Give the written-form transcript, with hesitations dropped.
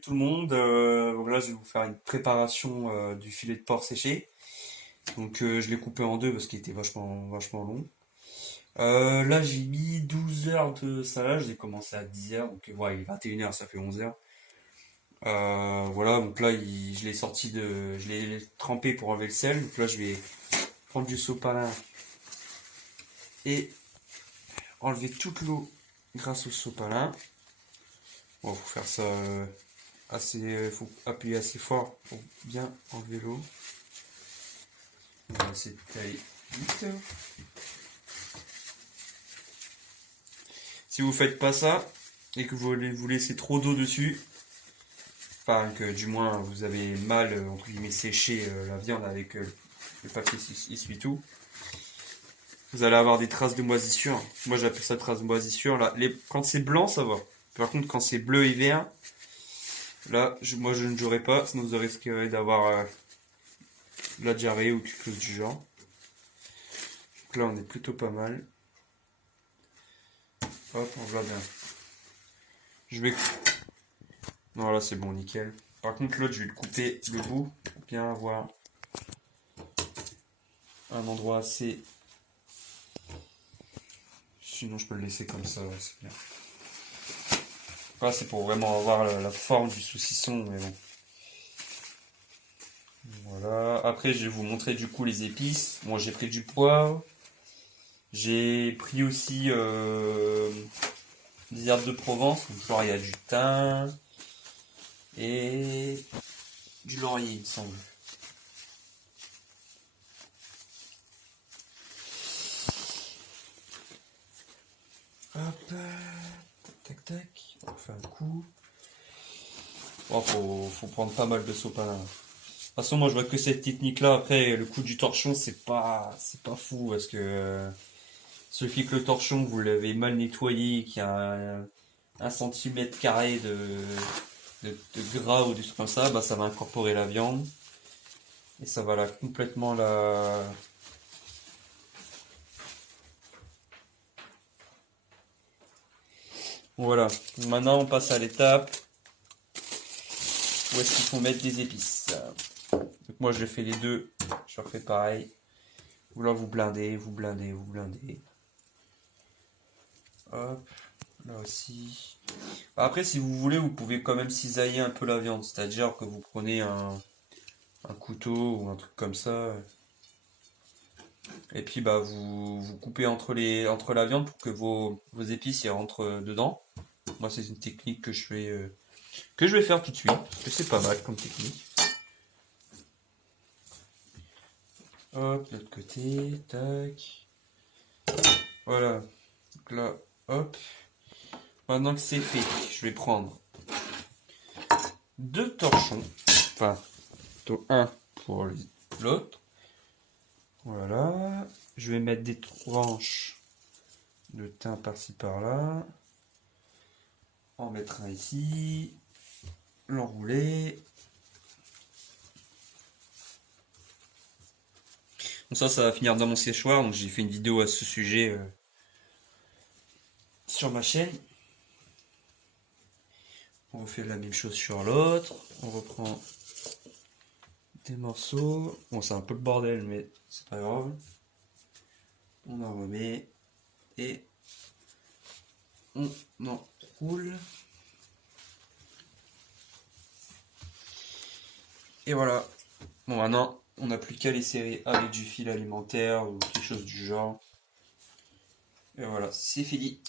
Tout le monde, donc là je vais vous faire une préparation du filet de porc séché. Donc je l'ai coupé en deux parce qu'il était vachement long. Là j'ai mis 12 heures de salade, j'ai commencé à 10 heures, donc voilà, il est 21 heures, ça fait 11 heures. Voilà, donc là je l'ai je l'ai trempé pour enlever le sel. Donc là je vais prendre du sopalin et enlever toute l'eau grâce au sopalin. Bon, faut faire ça faut appuyer assez fort pour bien enlever l'eau. On va essayer d'aller vite. Si vous faites pas ça et que vous laissez trop d'eau dessus, enfin que du moins vous avez mal entre guillemets séché la viande avec le papier essuie-tout, vous allez avoir des traces de moisissure. Moi j'appelle ça traces de moisissure. Là, quand c'est blanc ça va. Par contre quand c'est bleu et vert, là moi je ne jouerai pas, sinon vous risquerez d'avoir la diarrhée ou quelque chose du genre. Donc là on est plutôt pas mal. Hop, on voit bien. Je vais... Non, là c'est bon, nickel. Par contre, l'autre, je vais le couper le bout pour bien avoir un endroit assez... Sinon, je peux le laisser comme ça, ouais, c'est bien. Là, c'est pour vraiment avoir la forme du saucisson, mais bon. Voilà. Après, je vais vous montrer du coup les épices. Bon, j'ai pris du poivre. J'ai pris aussi des herbes de Provence. Donc, genre, il y a du thym et du laurier, il me semble. Hop, tac tac, on fait un coup. Bon, faut prendre pas mal de sopalin. De toute façon, moi je vois que cette technique-là. Après, le coup du torchon, c'est pas fou parce que suffit que le torchon vous l'avez mal nettoyé, qu'il y a un centimètre carré de gras ou des trucs comme ça, bah ça va incorporer la viande et ça va complètement la. Voilà. Maintenant, on passe à l'étape où est-ce qu'il faut mettre des épices. Donc moi je fais les deux, je refais pareil. Vous là vous blindez, vous blindez, vous blindez. Hop, là aussi. Après si vous voulez vous pouvez quand même cisailler un peu la viande, c'est-à-dire que vous prenez un couteau ou un truc comme ça. Et puis bah vous coupez entre la viande pour que vos épices y rentrent dedans. Moi c'est une technique que je vais faire tout de suite, parce que c'est pas mal comme technique. Hop, de l'autre côté, tac. Voilà. Donc là, hop. Maintenant que c'est fait, je vais prendre deux torchons. Enfin, plutôt un pour l'autre. Voilà. Je vais mettre des tranches de thym par-ci par-là. En mettre un ici. L'enrouler. Donc ça va finir dans mon séchoir. Donc j'ai fait une vidéo à ce sujet sur ma chaîne. On refait la même chose sur l'autre. On reprend des morceaux. Bon, c'est un peu le bordel, mais c'est pas grave. On en remet et on enroule. Et voilà. Bon, maintenant, on n'a plus qu'à les serrer avec du fil alimentaire ou quelque chose du genre. Et voilà, c'est fini.